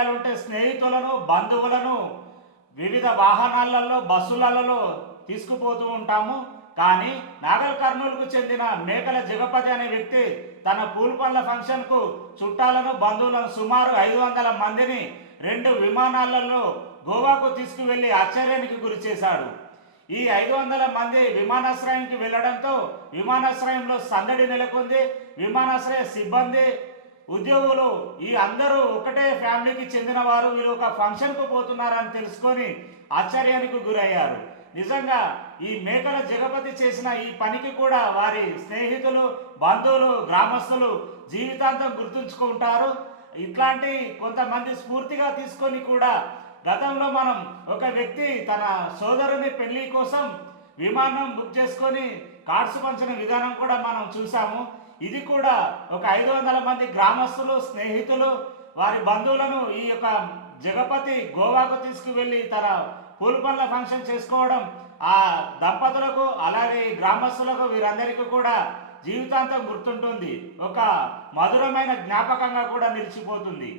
సౌకర్యాలుంటే స్నేహితులను, బంధువులను వివిధ వాహనాలలో, బస్సులలో తీసుకుపోతూ ఉంటాము. కానీ నాగర్ కర్నూలుకు చెందిన మేకల జగపతి అనే వ్యక్తి తన పూల్పల్ల ఫంక్షన్కు చుట్టాలను, బంధువులను సుమారు 500 మందిని 2 విమానాలలో గోవాకు తీసుకువెళ్లి ఆశ్చర్యానికి గురి చేశాడు. ఈ 500 మంది విమానాశ్రయానికి వెళ్లడంతో విమానాశ్రయంలో సందడి నెలకొంది. విమానాశ్రయ సిబ్బంది, ఉద్యోగులు ఈ అందరూ ఒకటే ఫ్యామిలీకి చెందిన వారు, వీళ్ళు ఒక ఫంక్షన్కు పోతున్నారని తెలుసుకొని ఆశ్చర్యానికి గురయ్యారు. నిజంగా ఈ మేకల జగపతి చేసిన ఈ పనికి కూడా వారి స్నేహితులు, బంధువులు, గ్రామస్తులు జీవితాంతం గుర్తుంచుకుంటారు. ఇట్లాంటి కొంతమంది స్ఫూర్తిగా తీసుకొని కూడా గతంలో మనం ఒక వ్యక్తి తన సోదరుని పెళ్లి కోసం విమానం బుక్ చేసుకొని కార్డ్స్ పంచిన విధానం కూడా మనం చూసాము. ఇది కూడా ఒక 500 మంది గ్రామస్తులు, స్నేహితులు, వారి బంధువులను ఈ యొక్క జగపతి గోవాకు తీసుకువెళ్ళి తన పూలపల్ల ఫంక్షన్ చేసుకోవడం ఆ దంపతులకు, అలాగే గ్రామస్తులకు, వీరందరికీ కూడా జీవితాంతం గుర్తుంటుంది. ఒక మధురమైన జ్ఞాపకంగా కూడా నిలిచిపోతుంది.